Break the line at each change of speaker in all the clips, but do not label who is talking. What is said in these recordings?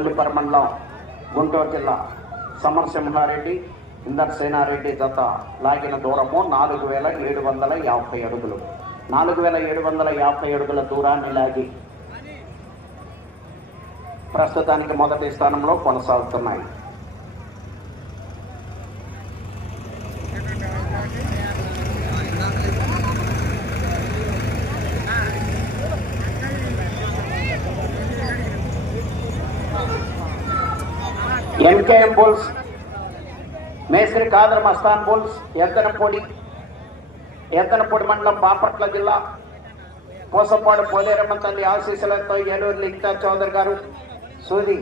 కొల్లిపర మండలం గుంటూరు జిల్లా సమరసింహారెడ్డి ఇందర్సేనారెడ్డి జత లాగిన దూరము నాలుగు వేల ఏడు వందల యాభై అడుగులు. నాలుగు వేల ఏడు వందల యాభై అడుగుల దూరాన్ని లాగి ప్రస్తుతానికి మొదటి స్థానంలో కొనసాగుతున్నాయి. ఎన్కేఎం మేస్త్రి కాదర్ మస్తాన్ బోల్స్ ఎద్దనపొడి ఎద్దనపొడి మండలం బాపట్ల జిల్లా కోసంపాడు పోలేరమ్మ తల్లి ఆశీస్సులతో ఏలూరు లిఖితా చౌదరి గారు సూది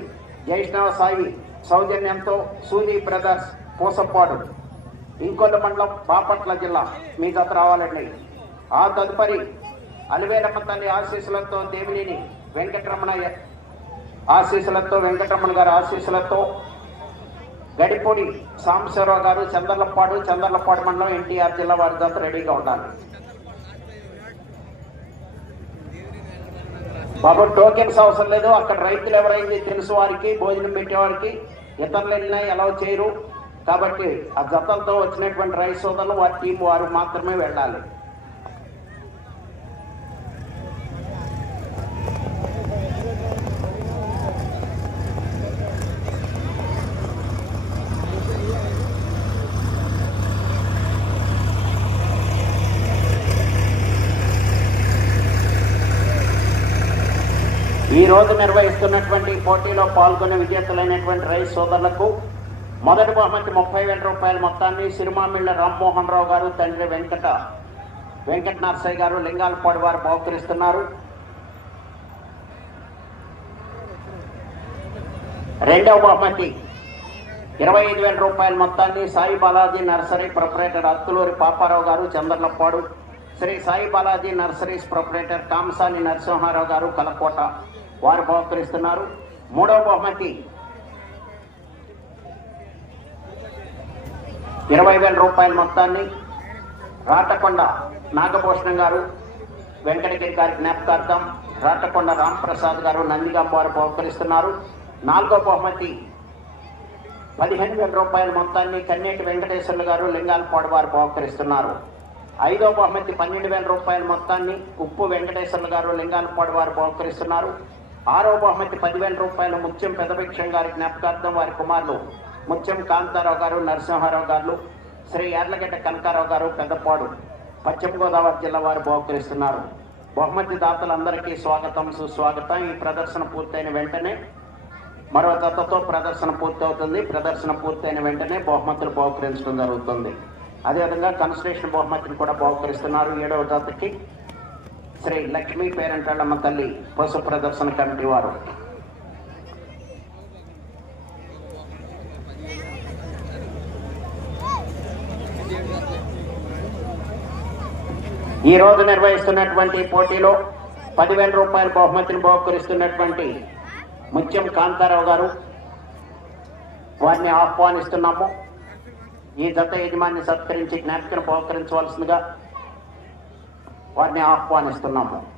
జైష్ణవ సాయి సౌజన్యంతో సూది బ్రదర్స్ కోసంపాడు ఇంకొండ మండలం బాపట్ల జిల్లా మీ జత రావాలండి. ఆ తదుపరి అలివేలమ్మ తల్లి ఆశీస్సులతో దేవినేని వెంకటరమణ ఆశీస్సులతో వెంకటరమణ గారి ఆశీస్సులతో గడిపొడి సాంబశివరావు గారు చందర్లపాడు చందర్లపాడు మండలం ఎన్టీఆర్ జిల్లా వారి జత రెడీగా ఉండాలి. బాబు టోకెన్స్ అవసరం లేదు. అక్కడ రైతులు ఎవరైంది తెలుసు వారికి భోజనం పెట్టేవారికి ఇతరులు వెళ్ళినా ఎలా చేయరు. కాబట్టి ఆ జతలతో వచ్చినటువంటి రైతు సోదరులు వారి టీం వారు మాత్రమే వెళ్ళాలి. ఈరోజు నిర్వహిస్తున్నటువంటి పోటీలో పాల్గొనే విజేతలైనటువంటి రైతు సోదరులకు మొదటి బహుమతి ముప్పై వేల రూపాయల మొత్తాన్ని సిరిమామిళ్ళ రామ్మోహన్ రావు గారు తండ్రి వెంకట వెంకట నర్సయ్య గారు లింగాలపాడు వారు బహుకరిస్తున్నారు. రెండవ బహుమతి ఇరవై ఐదు వేల రూపాయల మొత్తాన్ని సాయి బాలాజీ నర్సరీ ప్రొపరేటర్ అత్తులూరి పాపారావు గారు చంద్రలప్పాడు శ్రీ సాయి బాలాజీ నర్సరీస్ ప్రొపరేటర్ కామసాని నరసింహారావు గారు కలకోట వారు బహుకరిస్తున్నారు. మూడవ బహుమతి ఇరవై వేల రూపాయల మొత్తాన్ని రాటకొండ నాగభూషణం గారు వెంకటగిరి గారి జ్ఞాపకార్థం రాటకొండ రాంప్రసాద్ గారు నందిగాం వారు బహుకరిస్తున్నారు. నాలుగో బహుమతి పదిహేను వేల రూపాయల మొత్తాన్ని కన్నేటి వెంకటేశ్వర్లు గారు లింగాలపాడు వారు బహుకరిస్తున్నారు. ఐదో బహుమతి పన్నెండు వేల రూపాయల మొత్తాన్ని ఉప్పు వెంకటేశ్వర్లు గారు లింగాలపాడు వారు బహుకరిస్తున్నారు. ఆరో బహుమతి పదివేల రూపాయలు ముత్యం పెదభిక్షం గారి జ్ఞాపకార్థం వారి కుమారులు ముత్యం కాంతారావు గారు నరసింహారావు గారు శ్రీ యార్లగడ్డ కనకారావు గారు పెద్దపాడు. పశ్చిమ గోదావరి జిల్లా వారు బహుకరిస్తున్నారు. బహుమతి దాతలందరికీ స్వాగతం సుస్వాగతం. ఈ ప్రదర్శన పూర్తయిన వెంటనే మరో దత్తతో ప్రదర్శన పూర్తవుతుంది. ప్రదర్శన పూర్తయిన వెంటనే బహుమతులు బహుకరించడం జరుగుతుంది. అదేవిధంగా కన్స్ట్రక్షన్ బహుమతిని కూడా బహుకరిస్తున్నారు. ఏడవ దత్తకి శ్రీ లక్ష్మీ పేరంటాళ్ళమ్మ తల్లి పశు ప్రదర్శన కమిటీ వారు. ఈ రోజు నిర్వహిస్తున్నటువంటి పోటీలో పదివేల రూపాయల బహుమతిని బహుకరిస్తున్నటువంటి ముత్యం కాంతారావు గారు. వారిని ఆహ్వానిస్తున్నాము. ఈ జత యజమాని సత్కరించి జ్ఞాపికను బహుకరించవలసిందిగా వారిని ఆహ్వానిస్తున్నాము
ఈ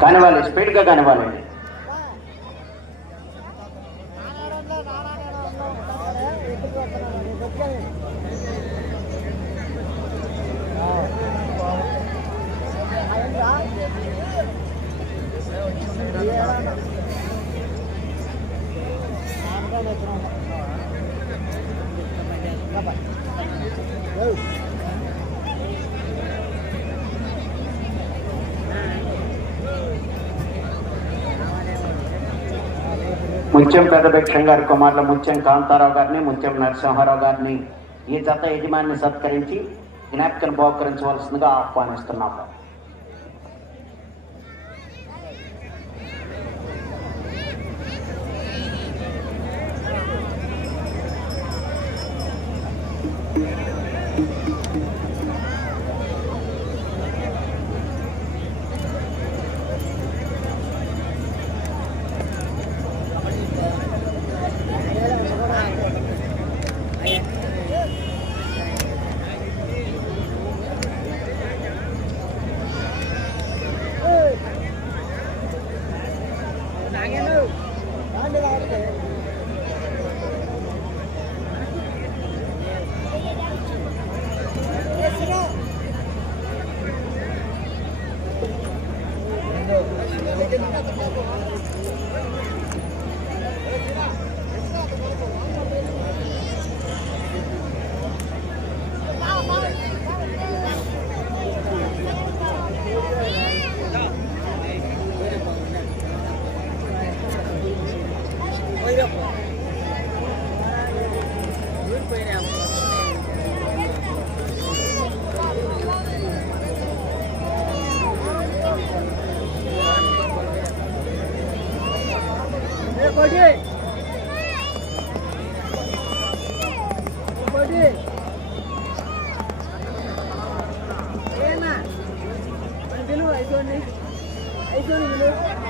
కానివ్వాలి స్పీడ్గా కానివ్వాలండి ముత్యం పెద్దభిక్షం గారి కుమారుల ముత్యం కాంతారావు గారిని ముత్యం నరసింహారావు గారిని ఈ జత యజమాని సత్కరించి జ్ఞాపికను బహుకరించవలసిందిగా ఆహ్వానిస్తున్నాము
당연한. Thank you.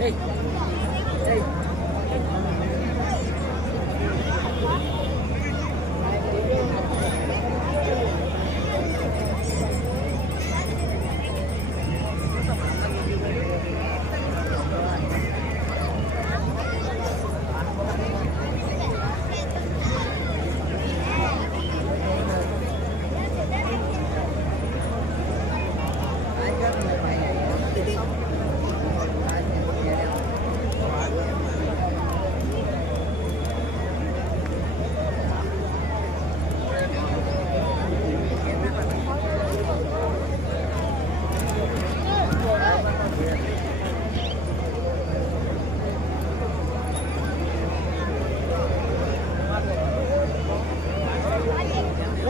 đây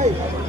Hey.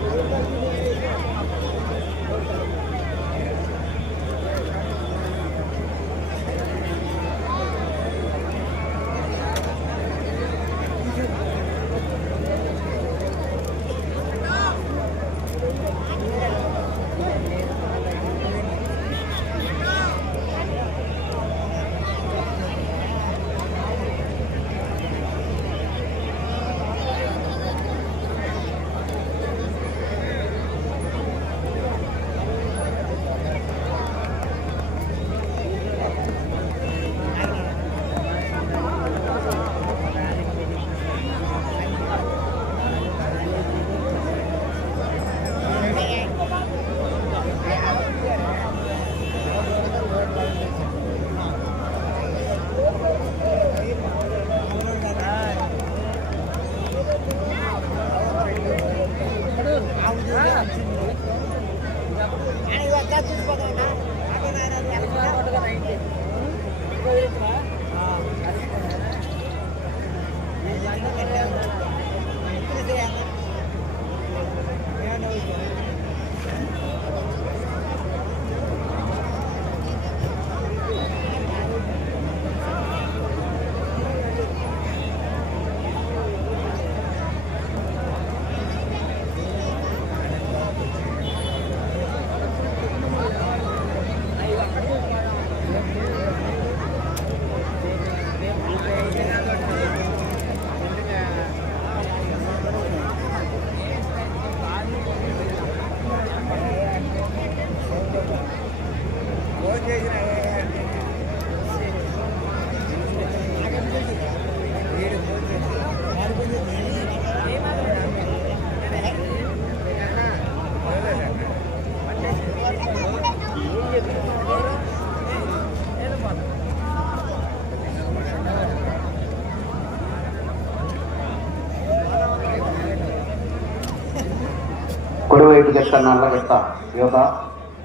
కుడివైపు గిట్ట నల్లగిట్ట యోధ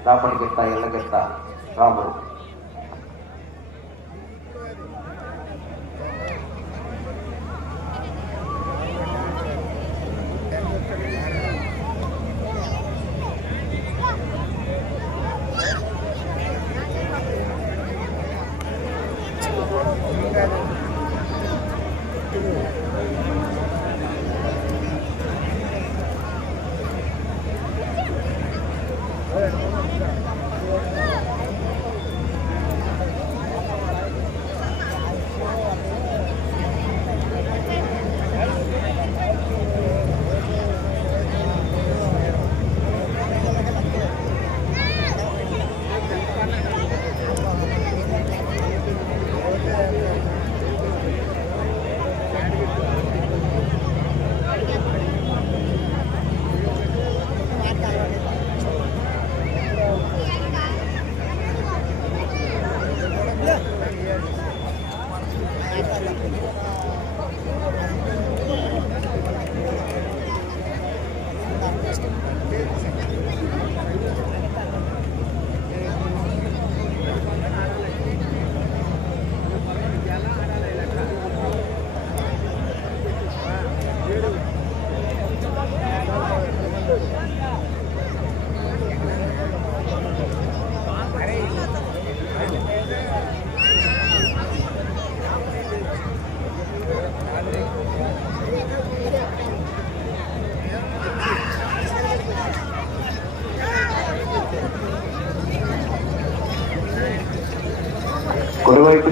దాపటి గిట్ట ఎల్లగిట్ట రాముడు కుడివైపు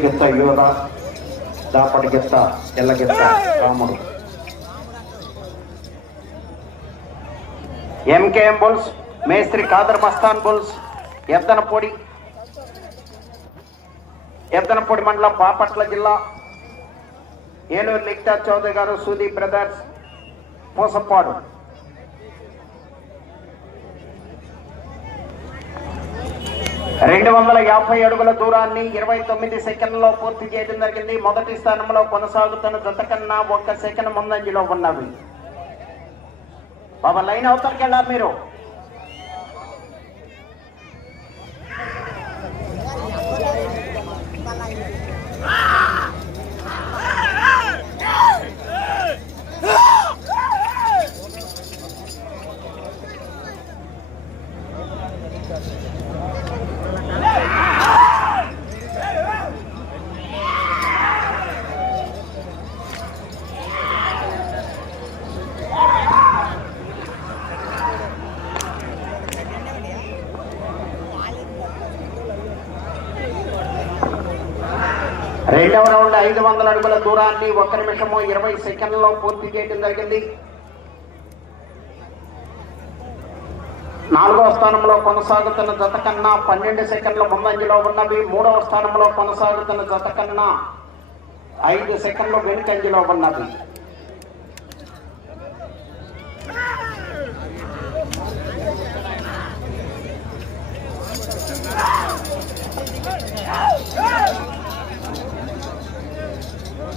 గిత్త యోధ దాపటి గిత్త ఎల్లగిత్త రాముడు ఎంకేఎం బుల్స్ మేస్త్రి కాదర్ మస్తాన్ బుల్స్ ఎద్దనపొడి ఎద్దనపొడి మండలం బాపట్ల జిల్లా ఏలూరు లిక్టా చౌదరి గారు సూది బ్రదర్స్ పూసపాడు రెండు వందల యాభై అడుగుల దూరాన్ని ఇరవై తొమ్మిది సెకండ్లలో పూర్తి చేయడం జరిగింది. మొదటి స్థానంలో కొనసాగుతున్న జత కన్నా ఒక్క సెకండ్ ముందంజలో ఉన్నవి. బాబా లైన్ అవతలకి వెళ్ళారు మీరు. అడుగుల దూరాన్ని ఒక్క నిమిషము ఇరవై సెకండ్లలో పూర్తి చేయడం జరిగింది నాలుగవ స్థానంలో కొనసాగుతున్న జత కన్నా పన్నెండు సెకండ్ల ముందంజలో ఉన్నవి మూడవ స్థానంలో కొనసాగుతున్న జత కన్నా ఐదు సెకండ్లు వెనుకంజలో ఉన్నవి Oh!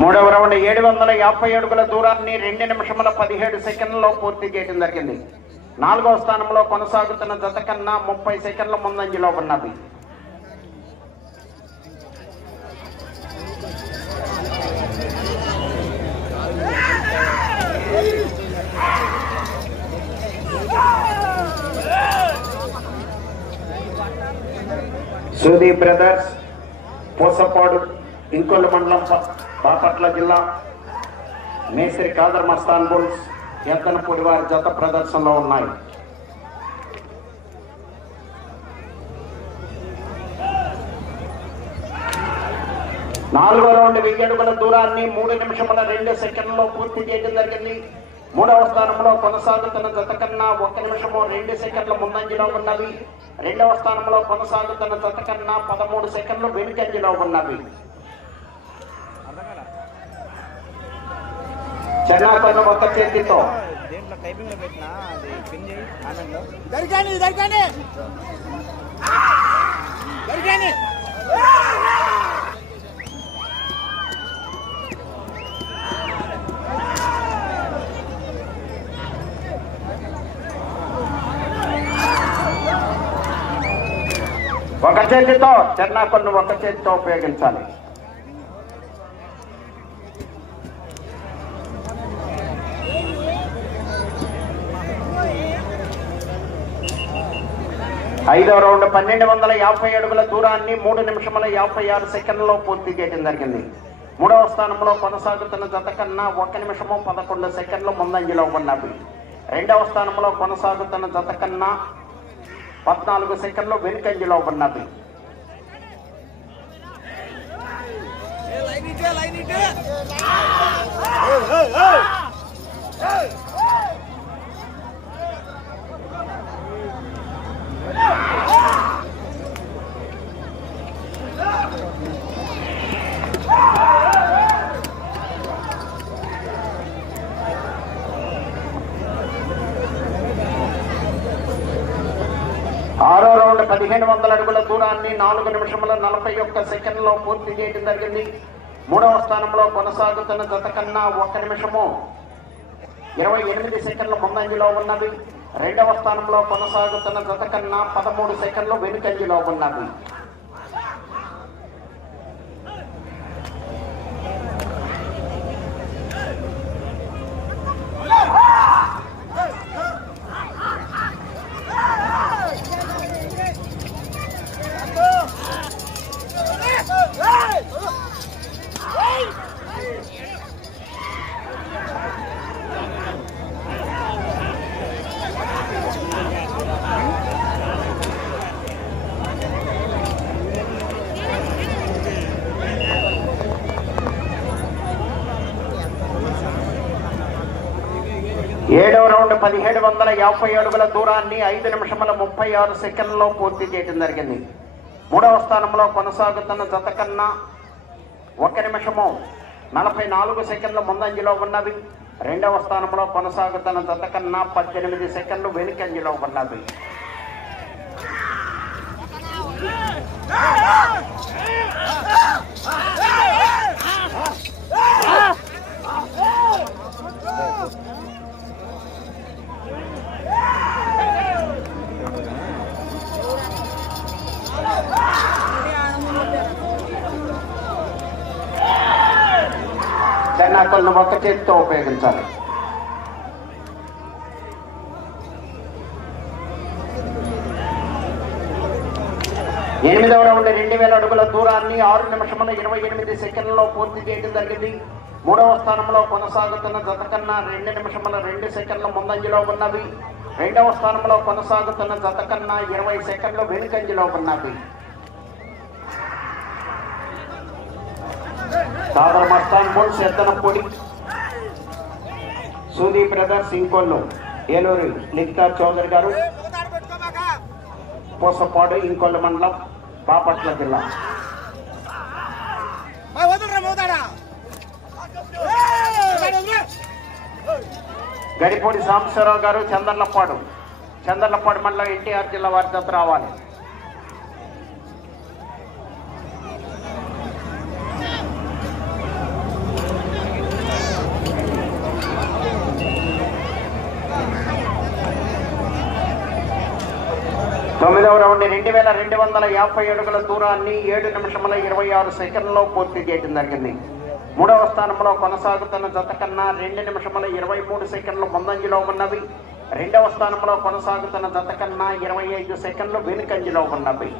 మూడవ రౌండ్ ఏడు వందల యాభై అడుగుల దూరాన్ని రెండు నిమిషముల పదిహేడు సెకండ్లలో పూర్తి చేయడం జరిగింది. నాలుగవ స్థానంలో కొనసాగుతున్న జత కన్నా ముప్పై సెకండ్ల ముందంజలో ఉన్నది. సుదీప్ బ్రదర్స్ పూసపాడు ఇంకొల్లు మండలం బాపట్ల జిల్లా మేసరి కాదర్ మస్తాన్ బుల్స్ ఎత్తనపూడి వారి జత ప్రదర్శనలో ఉన్నాయి. నాలుగో రౌండ్ వెయ్యి అడుగుల దూరాన్ని మూడు నిమిషముల రెండు సెకండ్లలో పూర్తి చేయడం జరిగింది. మూడవ స్థానంలో కొనసాగుతున్న జత కన్నా ఒక నిమిషము రెండు సెకండ్ల ముందంజలో ఉన్నవి రెండవ స్థానంలో కొనసాగుతున్న జత కన్నా పదమూడు సెకండ్లు వెనుకంజలో ఉన్నవి చెన్నాకొండ మొత్త చేతితో.
దేంట్లో టైపింగ్లో పెట్టినా అది పిన్ చేయి ఆనంద్.
దొరికాని దొరికాని. దొరికాని.
ఒక చేతితో ఒక చేతితో ఉపయోగించాలి. ఐదో రౌండ్ పన్నెండు వందల యాభై అడుగుల దూరాన్ని మూడు నిమిషముల యాభై ఆరు సెకండ్లలో పూర్తి చేయడం జరిగింది. మూడవ స్థానంలో కొనసాగుతున్న జత కన్నా ఒక నిమిషము పదకొండు సెకండ్లు ముందంజలో ఉన్నవి. రెండవ స్థానంలో కొనసాగుతున్న జత కన్నా పద్నాలుగు సెకండ్లు వెనుకంజలో ఉన్నవి.
Hey!
ఆరో రౌండ్ పదిహేను వందల అడుగుల దూరాన్ని నాలుగు నిమిషముల నలభై ఒక్క సెకండ్లో పూర్తి చేయడం జరిగింది. మూడవ స్థానంలో కొనసాగుతున్న జత కన్నా ఒక నిమిషము ఇరవై ఎనిమిది సెకండ్ల ముందంజలో ఉన్నది. రెండవ స్థానంలో కొనసాగుతున్న జత కన్నా పదమూడు సెకండ్లు వెనుకంజలో ఉన్నది. ఏడవ పదిహేడు వందల యాభై అడుగుల దూరాన్ని ఐదు నిమిషముల ముప్పై ఆరు సెకండ్లలో పూర్తి చేయడం జరిగింది. మూడవ స్థానంలో కొనసాగుతున్న జత కన్నా ఒక నిమిషము నలభై నాలుగు సెకండ్ల ముందంజలో ఉన్నవి. రెండవ స్థానంలో కొనసాగుతున్న జత కన్నా పద్దెనిమిది సెకండ్లు వెనుకంజలో ఉన్నవి. చెన్నాకులను ఒక చేతితో ఉపయోగించాలి. ఎనిమిదవ రౌండ్ రెండు వేల అడుగుల దూరాన్ని ఆరు నిమిషముల ఇరవై ఎనిమిది సెకండ్లలో పూర్తి చేయడం జరిగింది. మూడవ స్థానంలో కొనసాగుతున్న జత కన్నా రెండు నిమిషముల రెండు సెకండ్ల ముందంజలో ఉన్నవి. రెండవ స్థానంలో కొనసాగుతున్న జత కన్నా ఇరవై సెకండ్లు వెనుకంజలో ఉన్నవి. దాదర్ మస్తాన్ బోల్ ఎత్తనపూడి సూది బ్రదర్స్ ఇంకొల్లు ఏలూరు లిఖితా చౌదరి గారు. పూసపాడు ఇంకొల్లు మండలం బాపట్ల జిల్లా. గడిపూడి సాంబశివరావు గారు చందర్లపాడు. చందర్లపాడు మండలం ఎన్టీఆర్ జిల్లా వారి దగ్గర రావాలి. తొమ్మిదవ రౌండ్ రెండు వేల రెండు వందల యాభై అడుగుల దూరాన్ని ఏడు నిమిషముల ఇరవై ఆరు సెకండ్లలో పూర్తి చేయడం జరిగింది. మూడవ స్థానంలో కొనసాగుతున్న జత కన్నా రెండు నిమిషముల ఇరవై మూడు సెకండ్లు ముందంజలో ఉన్నవి. రెండవ స్థానంలో కొనసాగుతున్న జత కన్నా ఇరవై ఐదు సెకండ్లు వెనుకంజలో ఉన్నవి.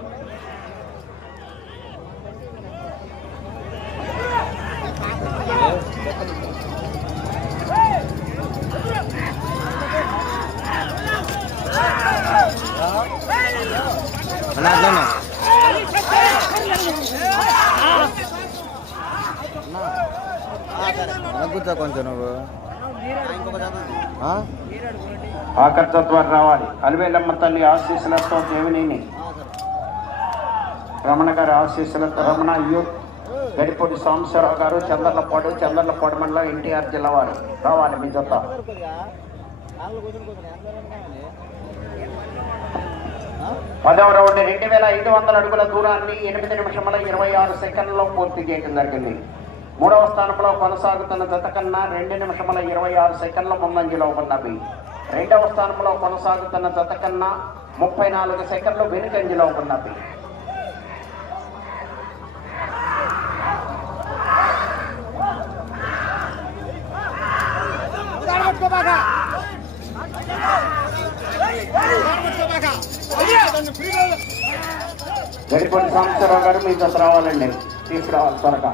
కొంచెం నువ్వు ఆ?
ఆకర్తత్వాలు రావాలి. అలివేలమ్మ తల్లి ఆశీస్సులతో దేవినేని. రమణ గారి ఆశీస్సులతో రమణ అయ్యూ. గడిపూడి సాంబశివరావు గారు చంద్రలపాడు చంద్రలపాడు మండలం ఎన్టీఆర్ జిల్లా వారు. రావాలి మీ జత. పదవ రౌండ్ రెండు వేల ఐదు వందల అడుగుల దూరాన్ని ఎనిమిది నిమిషముల ఇరవై ఆరు సెకండ్లలో పూర్తి చేయడం జరిగింది. మూడవ స్థానంలో కొనసాగుతున్న జత కన్నా రెండు నిమిషముల ఇరవై ఆరు సెకండ్ల ముందంజలో ఉన్నవి. రెండవ స్థానంలో కొనసాగుతున్న జత కన్నా ముప్పై నాలుగు సెకండ్లు వెనుకంజలో ఉన్నవి.
ఉదాహరణ గడిపడి ఫ్రీగా
గారు మీ జత రావాలండి. తీసుకురావాలి త్వరగా.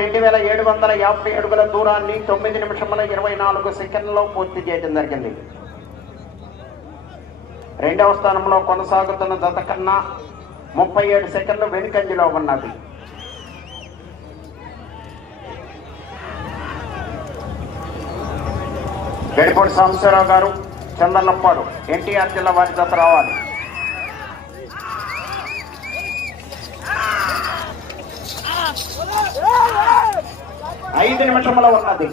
రెండు వేల ఏడు వందల యాభై అడుగుల దూరాన్ని తొమ్మిది నిమిషముల ఇరవై నాలుగు సెకండ్లలో పూర్తి చేయడం జరిగింది. రెండవ స్థానంలో కొనసాగుతున్న జత కన్నా ముప్పై ఏడు సెకండ్లు వెనుకంజలో ఉన్నది. గడిపూడి సాంబశివరావు గారు చందర్లప్పాడు ఎన్టీఆర్ జిల్లా వారి జత రావాలి. ఐదు నిమిషముల ఉన్నది.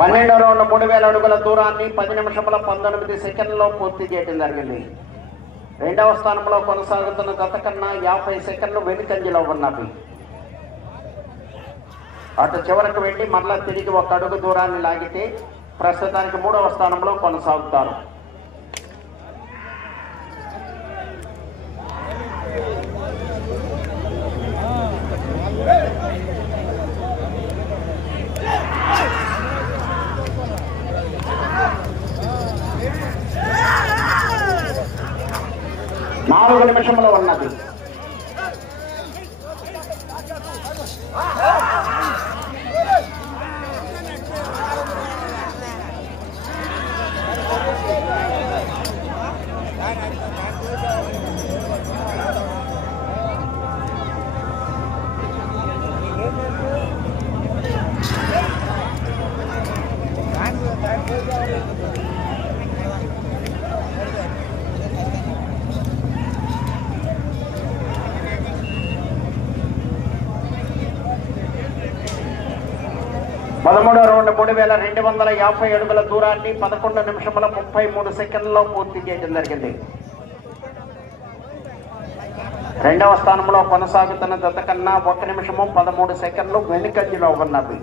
పన్నెండో రౌండ్ మూడు వేల అడుగుల దూరాన్ని పది నిమిషముల పంతొమ్మిది సెకండ్లో పూర్తి చేయడం జరిగింది. రెండవ స్థానంలో కొనసాగుతున్న గత కన్నా యాభై సెకండ్లు వెనుకంజలో ఉన్నవి. అటు చివరకు వెళ్ళి మరలా తిరిగి ఒక అడుగు దూరాన్ని లాగితే ప్రస్తుతానికి మూడవ స్థానంలో కొనసాగుతారు. నాలుగు నిమిషంలో ఉన్నది పదమూడో మూడు వేల రెండు వందల యాభై అడుగుల దూరాన్ని పదకొండు నిమిషముల ముప్పై మూడు సెకండ్లలో పూర్తి చేయడం జరిగింది. రెండవ స్థానంలో కొనసాగుతున్న జత కన్నా ఒక నిమిషము పదమూడు సెకండ్లు వెనుకంజలో ఉన్నవి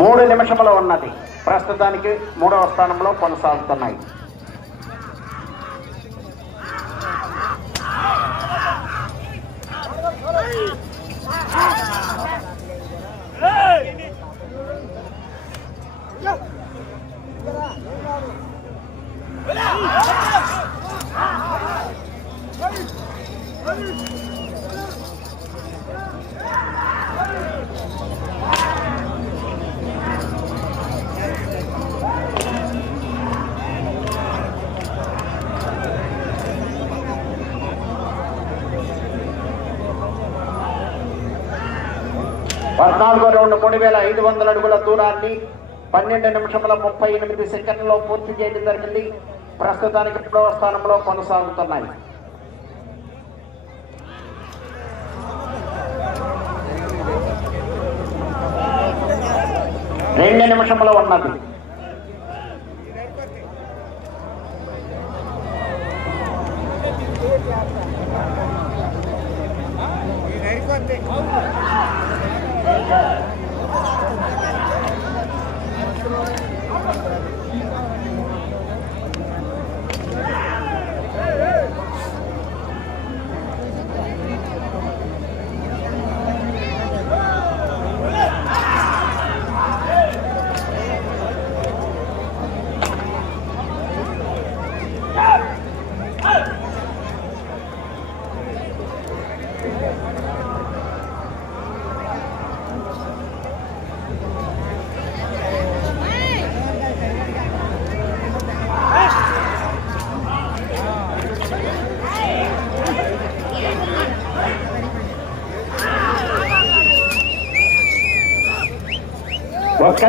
మూడు నిమిషములు ఉన్నది. ప్రస్తుతానికి మూడవ స్థానంలో కొనసాగుతున్నాయి. Yeah. పద్నాలుగో రౌండ్ మూడు వేల ఐదు వందల అడుగుల దూరాన్ని పన్నెండు నిమిషముల ముప్పై ఎనిమిది సెకండ్లో పూర్తి చేయడం జరిగింది. ప్రస్తుతానికి రెండవ స్థానంలో కొనసాగుతున్నాయి. రెండు నిమిషంలో ఉన్నది.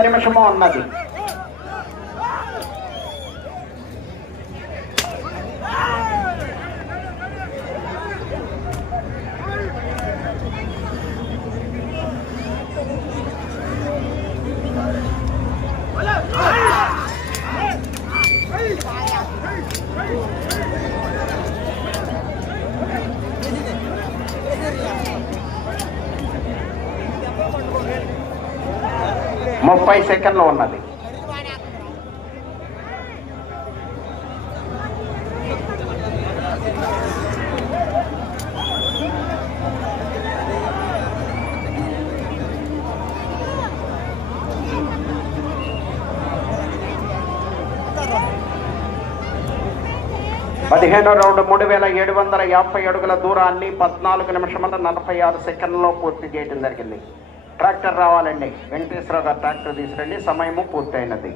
ఒక్క నిమిషము ముప్పై సెకండ్లు ఉన్నది. పదిహేనో రౌండ్ మూడు వేల ఏడు వందల యాభై అడుగుల దూరాన్ని పద్నాలుగు నిమిషముల నలభై ఆరు సెకండ్లలో పూర్తి చేయడం జరిగింది. ట్రాక్టర్ రావాలండి. వెంకటేశ్వరరావు గారు ట్రాక్టర్ తీసుకురండి సమయము పూర్తయినది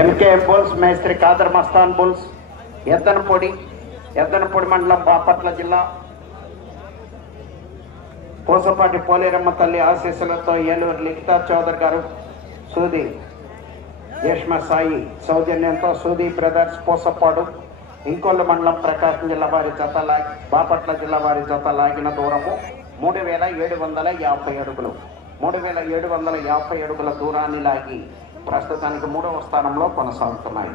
ఎంకే బుల్స్ మేస్త్రి కాదర్ మస్తాన్ బుల్స్ ఎద్దనపొడి ఎద్దనపొడి మండలం బాపట్ల జిల్లా. పూసపాటి పోలేరమ్మ తల్లి ఆశీస్సులతో ఏలూరు లిఖితా చౌదరి గారు సూది యేష్మ సాయి సౌజన్యంతో సూది బ్రదర్స్ పూసపాడు ఇంకొల్లు మండలం ప్రకాశం జిల్లా వారి జత లాగి బాపట్ల జిల్లా వారి జత లాగిన దూరము మూడు వేల ఏడు వందల యాభై అడుగులు. మూడు వేల ఏడు వందల యాభై అడుగుల దూరాన్ని లాగి ప్రస్తుతానికి మూడవ స్థానంలో కొనసాగుతున్నాయి.